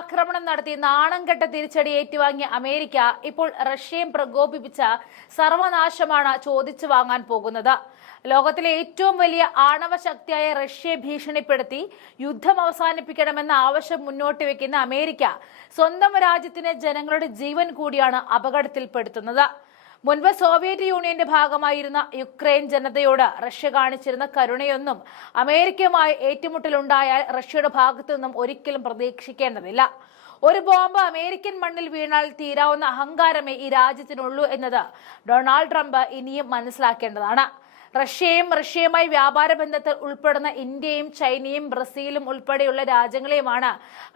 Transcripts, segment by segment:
ആക്രമണം നടത്തി നാണംകെട്ട തിരിച്ചടി ഏറ്റുവാങ്ങിയ അമേരിക്ക ഇപ്പോൾ റഷ്യയും പ്രകോപിപ്പിച്ച സർവനാശമാണ് ചോദിച്ചു വാങ്ങാൻ പോകുന്നത്. ലോകത്തിലെ ഏറ്റവും വലിയ ആണവ ശക്തിയായ റഷ്യയെ ഭീഷണിപ്പെടുത്തി യുദ്ധം അവസാനിപ്പിക്കണമെന്ന ആവശ്യം മുന്നോട്ട് വെക്കുന്ന അമേരിക്ക സ്വന്തം രാജ്യത്തിലെ ജനങ്ങളുടെ ജീവൻ കൂടിയാണ് അപകടത്തിൽപ്പെടുത്തുന്നത്. മുൻപ് സോവിയറ്റ് യൂണിയന്റെ ഭാഗമായിരുന്ന യുക്രൈൻ ജനതയോട് റഷ്യ കാണിച്ചിരുന്ന കരുണയൊന്നും അമേരിക്കയുമായി ഏറ്റുമുട്ടലുണ്ടായാൽ റഷ്യയുടെ ഭാഗത്തു നിന്നും ഒരിക്കലും പ്രതീക്ഷിക്കേണ്ടതില്ല. ഒരു ബോംബ് അമേരിക്കൻ മണ്ണിൽ വീണാൽ തീരാവുന്ന അഹങ്കാരമേ ഈ രാജ്യത്തിനുള്ളൂ എന്നത് ഡൊണാൾഡ് ട്രംപ് ഇനിയും മനസ്സിലാക്കേണ്ടതാണ്. റഷ്യയും റഷ്യയുമായി വ്യാപാര ബന്ധത്തിൽ ഉൾപ്പെടുന്ന ഇന്ത്യയും ചൈനയും ബ്രസീലും ഉൾപ്പെടെയുള്ള രാജ്യങ്ങളെയുമാണ്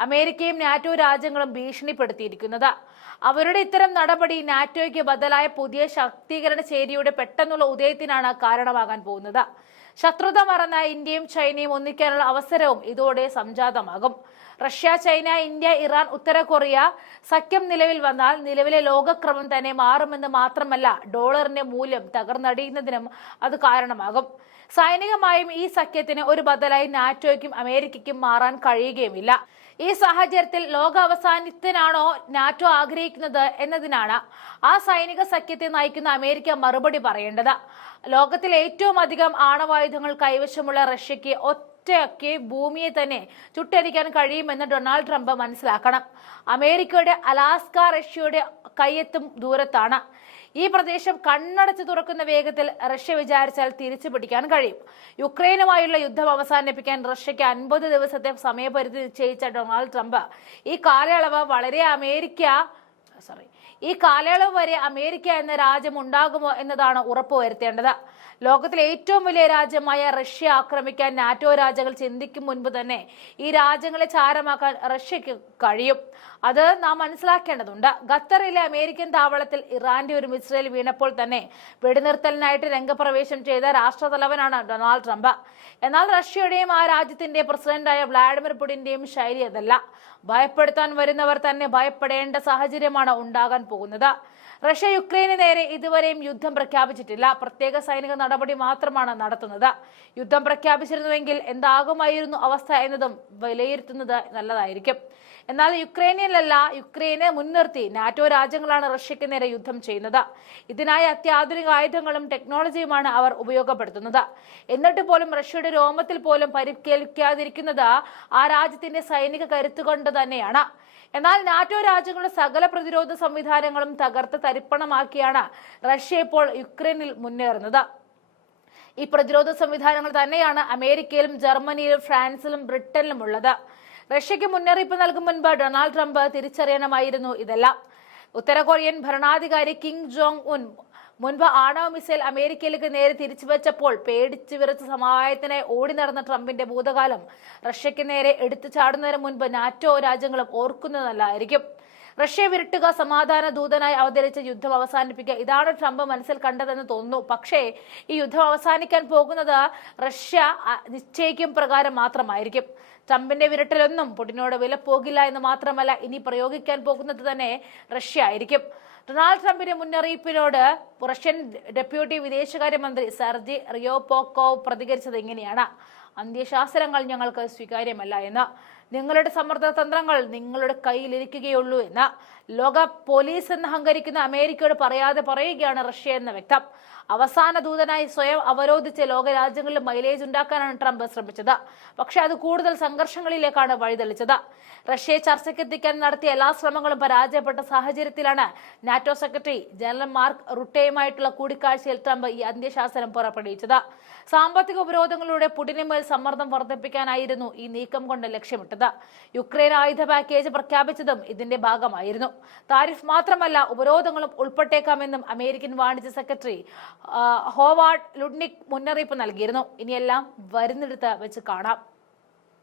അമേരിക്കയും നാറ്റോ രാജ്യങ്ങളും ഭീഷണിപ്പെടുത്തിയിരിക്കുന്നത്. അവരുടെ ഇത്തരം നടപടി നാറ്റോയ്ക്ക് ബദലായ പുതിയ ശാക്തീകരണ ചേരിയുടെ പെട്ടെന്നുള്ള ഉദയത്തിനാണ് കാരണമാകാൻ പോകുന്നത്. ശത്രുത മറന്ന ഇന്ത്യയും ചൈനയും ഒന്നിക്കാനുള്ള അവസരവും ഇതോടെ സംജാതമാകും. റഷ്യ ചൈന ഇന്ത്യ ഇറാൻ ഉത്തര കൊറിയ സഖ്യം നിലവിൽ വന്നാൽ നിലവിലെ ലോകക്രമം തന്നെ മാറുമെന്ന് മാത്രമല്ല ഡോളറിന്റെ മൂല്യം തകർന്നടിയുന്നതിനും അത് കാരണമാകും. സൈനികമായും ഈ സഖ്യത്തിന് ഒരു ബദലായി നാറ്റോയ്ക്കും അമേരിക്കയ്ക്കും മാറാൻ കഴിയുകയുമില്ല. ഈ സാഹചര്യത്തിൽ ലോക അവസാനത്തിനാണോ നാറ്റോ ആഗ്രഹിക്കുന്നത് എന്നതിനാണ് ആ സൈനിക സഖ്യത്തെ നയിക്കുന്ന അമേരിക്ക മറുപടി പറയേണ്ടത്. ലോകത്തിൽ ഏറ്റവും അധികം ആണവായുധങ്ങൾ കൈവശമുള്ള റഷ്യയ്ക്ക് ഒറ്റയ്ക്ക് ഭൂമിയെ തന്നെ ചുട്ടരിക്കാൻ കഴിയുമെന്ന് ഡൊണാൾഡ് ട്രംപ് മനസ്സിലാക്കണം. അമേരിക്കയുടെ അലാസ്ക റഷ്യയുടെ കയ്യെത്തും ദൂരത്താണ്. ഈ പ്രദേശം കണ്ണടച്ച് തുറക്കുന്ന വേഗത്തിൽ റഷ്യ വിചാരിച്ചാൽ തിരിച്ചു പിടിക്കാൻ കഴിയും. യുക്രൈനുമായുള്ള യുദ്ധം അവസാനിപ്പിക്കാൻ റഷ്യയ്ക്ക് അൻപത് ദിവസത്തെ സമയപരിധി നിശ്ചയിച്ച ഡൊണാൾഡ് ട്രംപ് ഈ കാലയളവ് വളരെ അമേരിക്ക സോറി ഈ കാലയളവ് വരെ അമേരിക്ക എന്ന രാജ്യം ഉണ്ടാകുമോ എന്നതാണ് ഉറപ്പുവരുത്തേണ്ടത് ലോകത്തിലെ ഏറ്റവും വലിയ രാജ്യമായ റഷ്യ ആക്രമിക്കാൻ നാറ്റോ രാജ്യങ്ങൾ ചിന്തിക്കും മുൻപ് തന്നെ ഈ രാജ്യങ്ങളെ ചാരമാക്കാൻ റഷ്യക്ക് കഴിയും. അത് നാം മനസ്സിലാക്കേണ്ടതുണ്ട്. ഖത്തറിലെ അമേരിക്കൻ താവളത്തിൽ ഇറാന്റെ ഒരു മിസൈൽ വീണപ്പോൾ തന്നെ വെടിനിർത്തലിനായിട്ട് രംഗപ്രവേശം ചെയ്ത രാഷ്ട്രതലവനാണ് ഡൊണാൾഡ് ട്രംപ്. എന്നാൽ റഷ്യയുടെയും ആ രാജ്യത്തിന്റെ പ്രസിഡന്റായ വ്ളാഡിമിർ പുടിന്റെയും ശൈലി അതല്ല. ഭയപ്പെടുത്താൻ വരുന്നവർ തന്നെ ഭയപ്പെടേണ്ട സാഹചര്യമാണ് ഉണ്ടാകാൻ പോകുന്നത്. റഷ്യ യുക്രൈന് നേരെ ഇതുവരെയും യുദ്ധം പ്രഖ്യാപിച്ചിട്ടില്ല. പ്രത്യേക സൈനിക നടപടി മാത്രമാണ് നടത്തുന്നത്. യുദ്ധം പ്രഖ്യാപിച്ചിരുന്നുവെങ്കിൽ എന്താകുമായിരുന്നു അവസ്ഥ എന്നതും വിലയിരുത്തുന്നത് നല്ലതായിരിക്കും. എന്നാൽ യുക്രൈനിലല്ല യുക്രൈനെ മുൻനിർത്തി നാറ്റോ രാജ്യങ്ങളാണ് റഷ്യക്ക് നേരെ യുദ്ധം ചെയ്യുന്നത്. ഇതിനായി അത്യാധുനിക ആയുധങ്ങളും ടെക്നോളജിയുമാണ് അവർ ഉപയോഗപ്പെടുത്തുന്നത്. എന്നിട്ട് പോലും റഷ്യയുടെ രോമത്തിൽ പോലും പരിക്കേൽക്കാതിരിക്കുന്നത് ആ രാജ്യത്തിന്റെ സൈനിക കരുത്തുകൊണ്ട് തന്നെയാണ്. എന്നാൽ നാറ്റോ രാജ്യങ്ങളുടെ സകല പ്രതിരോധ സംവിധാനങ്ങളും തകർത്ത് തരിപ്പണമാക്കിയാണ് റഷ്യ ഇപ്പോൾ യുക്രൈനിൽ മുന്നേറുന്നത്. ഈ പ്രതിരോധ സംവിധാനങ്ങൾ തന്നെയാണ് അമേരിക്കയിലും ജർമ്മനിയിലും ഫ്രാൻസിലും ബ്രിട്ടനിലും ഉള്ളത്. റഷ്യയ്ക്ക് മുന്നറിയിപ്പ് നൽകും മുൻപ് ഡൊണാൾഡ് ട്രംപ് തിരിച്ചറിയണമായിരുന്നു ഇതെല്ലാം. ഉത്തര കൊറിയൻ ഭരണാധികാരി കിം ജോങ് ഉൻ മുൻപ് ആണവ മിസൈൽ അമേരിക്കയിലേക്ക് നേരെ തിരിച്ചു വെച്ചപ്പോൾ പേടിച്ചു വിറച്ച സമാധാനത്തിനായി ഓടി നടന്ന ട്രംപിന്റെ ഭൂതകാലം റഷ്യയ്ക്ക് നേരെ എടുത്തു ചാടുന്നതിന് മുൻപ് നാറ്റോ രാജ്യങ്ങളും ഓർക്കുന്നതല്ലായിരിക്കും. റഷ്യ വിരട്ടുക സമാധാന ദൂതനായി അവതരിച്ച യുദ്ധം അവസാനിപ്പിക്കുക. ഇതാണ് ട്രംപ് മനസ്സിൽ കണ്ടതെന്ന് തോന്നുന്നു. പക്ഷേ ഈ യുദ്ധം അവസാനിക്കാൻ പോകുന്നത് റഷ്യ നിശ്ചയിക്കും പ്രകാരം മാത്രമായിരിക്കും. ട്രംപിന്റെ വിരട്ടലൊന്നും പുടിനോട് വില പോകില്ല എന്ന് മാത്രമല്ല ഇനി പ്രയോഗിക്കാൻ പോകുന്നത് തന്നെ റഷ്യ ആയിരിക്കും. ഡൊണാൾഡ് ട്രംപിന്റെ മുന്നറിയിപ്പിനോട് റഷ്യൻ ഡെപ്യൂട്ടി വിദേശകാര്യമന്ത്രി സെർജി റിയോപോക്കോവ് പ്രതികരിച്ചത് ഇങ്ങനെയാണ്. അന്ത്യശാസ്ത്രങ്ങൾ ഞങ്ങൾക്ക് സ്വീകാര്യമല്ല എന്ന്. നിങ്ങളുടെ സമ്മർദ്ദ തന്ത്രങ്ങൾ നിങ്ങളുടെ കയ്യിലിരിക്കുകയുള്ളൂ എന്ന് ലോക പോലീസ് എന്ന് അഹങ്കരിക്കുന്ന അമേരിക്കയോട് പറയാതെ പറയുകയാണ് റഷ്യ എന്ന വ്യക്തം. അവസാന ദൂതനായി സ്വയം അവരോധിച്ച് ലോക രാജ്യങ്ങളിൽ മൈലേജ് ഉണ്ടാക്കാനാണ് ട്രംപ് ശ്രമിച്ചത്. പക്ഷെ അത് കൂടുതൽ സംഘർഷങ്ങളിലേക്കാണ് വഴിതെളിച്ചത്. റഷ്യയെ ചർച്ചയ്ക്കെത്തിക്കാൻ നടത്തിയ എല്ലാ ശ്രമങ്ങളും പരാജയപ്പെട്ട സാഹചര്യത്തിലാണ് നാറ്റോ സെക്രട്ടറി ജനറൽ മാർക്ക് റുട്ടയുമായിട്ടുള്ള കൂടിക്കാഴ്ചയിൽ ട്രംപ് ഈ അന്ത്യശാസനം പുറപ്പെടുവിച്ചത്. സാമ്പത്തിക ഉപരോധങ്ങളിലൂടെ പുടിനുമേൽ സമ്മർദ്ദം വർദ്ധിപ്പിക്കാനായിരുന്നു ഈ നീക്കം കൊണ്ട് ലക്ഷ്യമിട്ടത്. യുക്രൈൻ ആയുധ പാക്കേജ് പ്രഖ്യാപിച്ചതും ഇതിന്റെ ഭാഗമായിരുന്നു. താരിഫ് മാത്രമല്ല ഉപരോധങ്ങളും ഉൾപ്പെട്ടേക്കാമെന്നും അമേരിക്കൻ വാണിജ്യ സെക്രട്ടറി ഹോവാർഡ് ലുഡ്നിക് മുന്നറിയിപ്പ് നൽകിയിരുന്നു. ഇനിയെല്ലാം വരുന്നിടത്ത് വെച്ച് കാണാം.